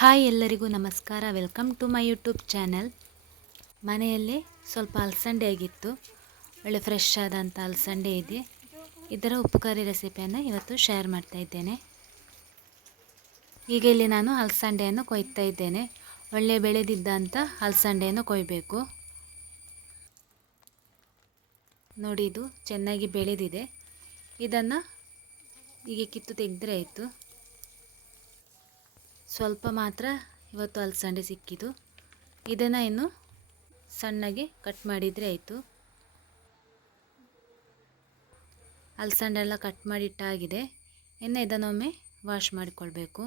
Hi ಎಲ್ಲರಿಗೂ ನಮಸ್ಕಾರ. Welcome to my YouTube channel. ಮನೆಯಲ್ಲೇ ಸ್ವಲ್ಪ ಅಲಸಂಡೆ ಆಗಿತ್ತು. ಒಳ್ಳೆ ಫ್ರೆಶ್ ಆದಂಥ ಅಲಸಂಡೆ ಇದೆ. ಇದರ ಉಪಕಾರಿ ರೆಸಿಪಿಯನ್ನು ಇವತ್ತು ಶೇರ್ ಮಾಡ್ತಾ ಇದ್ದೇನೆ. ಈಗ ಇಲ್ಲಿ ನಾನು ಅಲಸಂಡೆಯನ್ನು ಕೊಯ್ತಾ ಇದ್ದೇನೆ. ಒಳ್ಳೆ ಬೆಳೆದಿದ್ದಂಥ ಅಲಸಂಡೆಯನ್ನು ಕೊಯ್ಬೇಕು. ನೋಡಿ, ಇದು ಚೆನ್ನಾಗಿ ಬೆಳೆದಿದೆ. ಇದನ್ನು ಹೀಗೆ ಕಿತ್ತು ತೆಗೆದ್ರೆ ಆಯಿತು. ಸ್ವಲ್ಪ ಮಾತ್ರ ಇವತ್ತು ಅಲಸಂಡೆ ಸಿಕ್ಕಿತು. ಇದನ್ನು ಇನ್ನು ಸಣ್ಣಗೆ ಕಟ್ ಮಾಡಿದರೆ ಆಯಿತು. ಅಲಸಂಡೆ ಎಲ್ಲ ಕಟ್ ಮಾಡಿಟ್ಟಾಗಿದೆ. ಇನ್ನು ಇದನ್ನೊಮ್ಮೆ ವಾಶ್ ಮಾಡಿಕೊಳ್ಬೇಕು.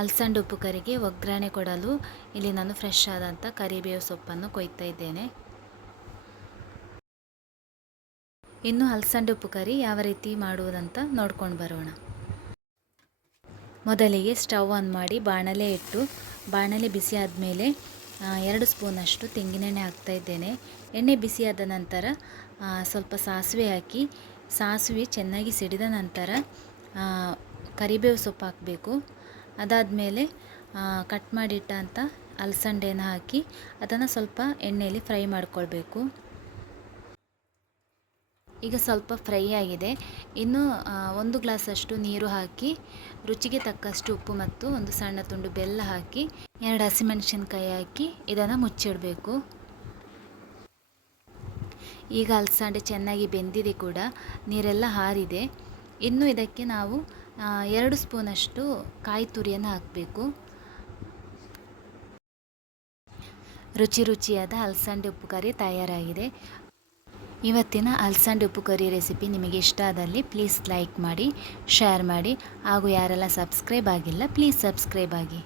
ಅಲಸಂಡೆ ಉಪ್ಪು ಕರಿಗೆ ಒಗ್ಗರಣೆ ಕೊಡಲು ಇಲ್ಲಿ ನಾನು ಫ್ರೆಶ್ ಆದಂಥ ಕರಿಬೇವು ಸೊಪ್ಪನ್ನು ಕೊಯ್ತಾ ಇದ್ದೇನೆ. ಇನ್ನು ಅಲಸಂಡೆ ಉಪ್ಪು ಕರಿ ಯಾವ ರೀತಿ ಮಾಡುವುದಂತ ನೋಡ್ಕೊಂಡು ಬರೋಣ. ಮೊದಲಿಗೆ ಸ್ಟವ್ ಆನ್ ಮಾಡಿ ಬಾಣಲೆ ಇಟ್ಟು, ಬಾಣಲೆ ಬಿಸಿ ಆದಮೇಲೆ 2 ಸ್ಪೂನಷ್ಟು ತೆಂಗಿನೆಣ್ಣೆ ಹಾಕ್ತಾ ಇದ್ದೇನೆ. ಎಣ್ಣೆ ಬಿಸಿಯಾದ ನಂತರ ಸ್ವಲ್ಪ ಸಾಸಿವೆ ಹಾಕಿ, ಸಾಸಿವೆ ಚೆನ್ನಾಗಿ ಸಿಡಿದ ನಂತರ ಕರಿಬೇವು ಸೊಪ್ಪು ಹಾಕಬೇಕು. ಅದಾದಮೇಲೆ ಕಟ್ ಮಾಡಿಟ್ಟಂಥ ಅಲಸಂಡೆನ ಹಾಕಿ ಅದನ್ನು ಸ್ವಲ್ಪ ಎಣ್ಣೆಯಲ್ಲಿ ಫ್ರೈ ಮಾಡಿಕೊಳ್ಬೇಕು. ಈಗ ಸ್ವಲ್ಪ ಫ್ರೈ ಆಗಿದೆ. ಇನ್ನು 1 ಗ್ಲಾಸಷ್ಟು ನೀರು ಹಾಕಿ, ರುಚಿಗೆ ತಕ್ಕಷ್ಟು ಉಪ್ಪು ಮತ್ತು 1 ಸಣ್ಣ ತುಂಡು ಬೆಲ್ಲ ಹಾಕಿ, 2 ಹಸಿಮೆಣಸಿನಕಾಯಿ ಹಾಕಿ ಇದನ್ನು ಮುಚ್ಚಿಡಬೇಕು. ಈಗ ಅಲಸಂಡೆ ಚೆನ್ನಾಗಿ ಬೆಂದಿದೆ ಕೂಡ, ನೀರೆಲ್ಲ ಹಾರಿದೆ. ಇನ್ನು ಇದಕ್ಕೆ ನಾವು 2 ಸ್ಪೂನಷ್ಟು ಕಾಯಿ ತುರಿಯನ್ನು ಹಾಕಬೇಕು. ರುಚಿಯಾದ ಅಲಸಂಡೆ ಉಪ್ಪು ಕರಿ ತಯಾರಾಗಿದೆ. ಇವತ್ತಿನ ಅಲಸಂಡೆ ಉಪ್ಪು ಕರಿ ರೆಸಿಪಿ ನಿಮಗೆ ಇಷ್ಟ ಆದಲ್ಲಿ ಪ್ಲೀಸ್ ಲೈಕ್ ಮಾಡಿ, ಶೇರ್ ಮಾಡಿ, ಹಾಗೂ ಯಾರೆಲ್ಲ ಸಬ್ಸ್ಕ್ರೈಬ್ ಆಗಿಲ್ಲ ಪ್ಲೀಸ್ ಸಬ್ಸ್ಕ್ರೈಬ್ ಆಗಿ.